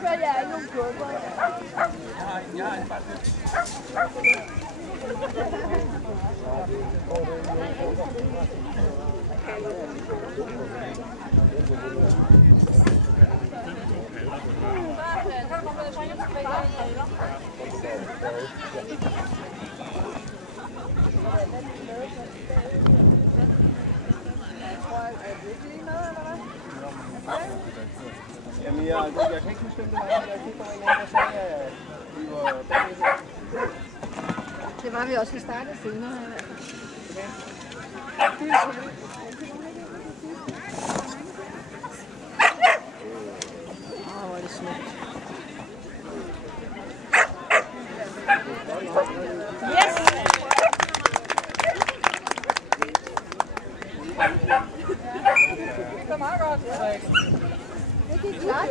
Før jeg er nogle kurver. Jeg har en bare Jamen, jeg kan ikke huske, om det var, jeg kiggede på en anden, der sagde, at vi var bagved. Det var vi også, vi startede senere. Hvor er det smukt. Yes! Det går meget godt. Det gik klart.